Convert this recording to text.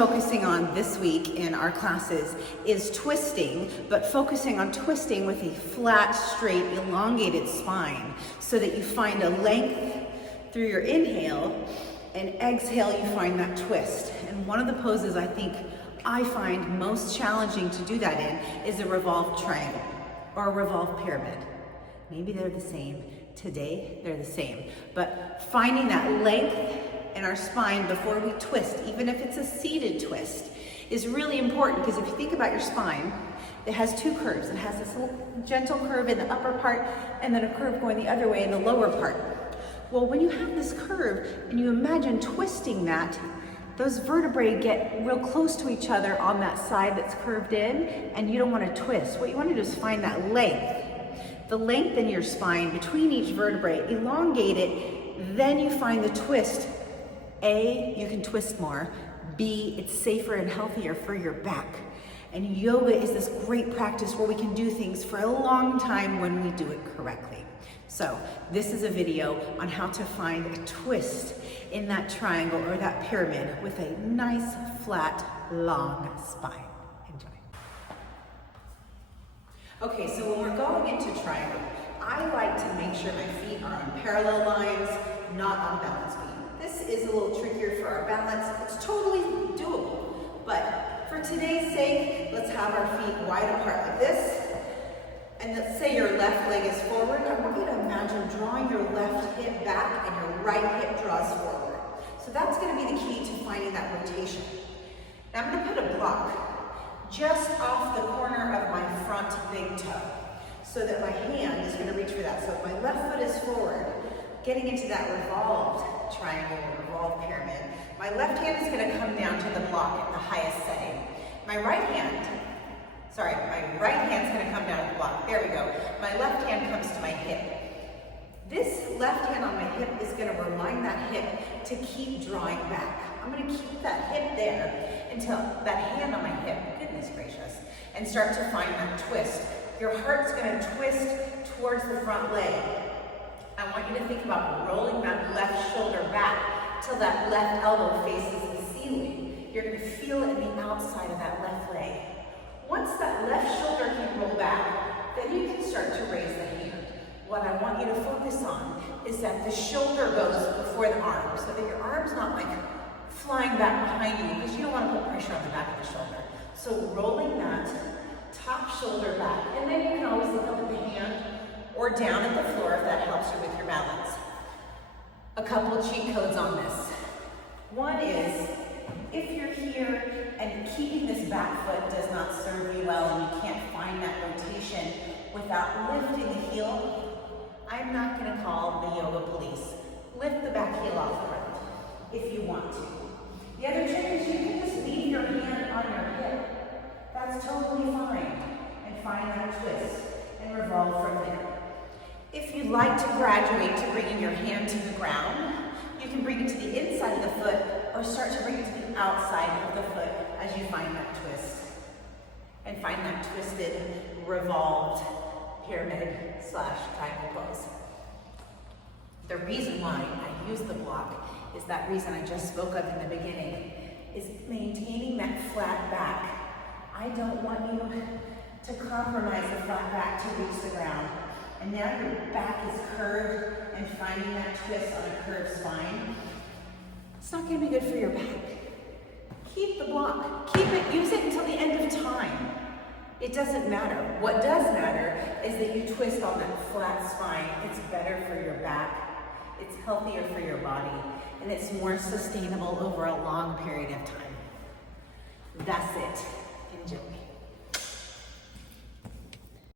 focusing on this week in our classes is twisting, but focusing on twisting with a flat, straight, elongated spine so that you find a length through your inhale, and exhale, you find that twist. And one of the poses I find most challenging to do that in is a revolved triangle or a revolved pyramid. Maybe they're the same. Today, they're the same. But finding that length in our spine before we twist, even if it's a seated twist, is really important, because if you think about your spine, it has two curves. It has this little gentle curve in the upper part and then a curve going the other way in the lower part. Well, when you have this curve and you imagine twisting that, those vertebrae get real close to each other on that side that's curved in, and you don't want to twist. What you want to do is find that length. The length in your spine between each vertebrae, elongate it, then you find the twist. A, you can twist more. B, it's safer and healthier for your back. And yoga is this great practice where we can do things for a long time when we do it correctly. So this is a video on how to find a twist in that triangle or that pyramid with a nice, flat, long spine. Enjoy. Okay, so when we're going into triangle, I like to make sure my feet are on parallel lines, not on balance beam. This is a little trickier for our balance. It's totally doable, but for today's sake, let's have our feet wide apart like this. And let's say your left leg is forward. I want you to imagine drawing your left hip back and your right hip draws forward. So that's going to be the key to finding that rotation. Now I'm going to put a block just off the corner of my front big toe so that my hand is going to reach for that. So if my left foot is forward, getting into that revolved triangle or revolved pyramid, my left hand is going to come down to the block at the highest setting. My right hand's going to come down to the block. There we go. My left hand comes to my hip. This left hand on my hip is going to remind that hip to keep drawing back. I'm going to keep that hip there until that hand on my hip, goodness gracious, and start to find that twist. Your heart's going to twist towards the front leg. I want you to think about rolling that left shoulder back till that left elbow faces the ceiling. You're going to feel it in the outside of that left leg. Once that left shoulder can roll back, then you can start to raise the hand. What I want you to focus on is that the shoulder goes before the arm, so that your arm's not like flying back behind you, because you don't want to put pressure on the back of the shoulder. So rolling that top shoulder back, and then you can always look up at the hand or down at the floor if that helps you with your balance. A couple of cheat codes on this. One is, if you're here and keeping this back foot does not serve you well and you can't find that rotation without lifting the heel, I'm not going to call the yoga police. Lift the back heel off the ground if you want to. The other trick is you can just leave your hand on your hip. That's totally fine. And find that twist and revolve from there. If you'd like to graduate to bringing your hand to the ground, you can bring it to the inside of the foot or start to bring it to the outside of the foot as you find that twist. And find that twisted, revolved pyramid / triangle pose. The reason why I use the block is that reason I just spoke of in the beginning, is maintaining that flat back. I don't want you to compromise the flat back to reach the ground. And now your back is curved and finding that twist on a curved spine. It's not going to be good for your back. Keep the block. Keep it. Use it until the end of time. It doesn't matter. What does matter is that you twist on that flat spine. It's better for your back. It's healthier for your body. And it's more sustainable over a long period of time. That's it. Enjoy.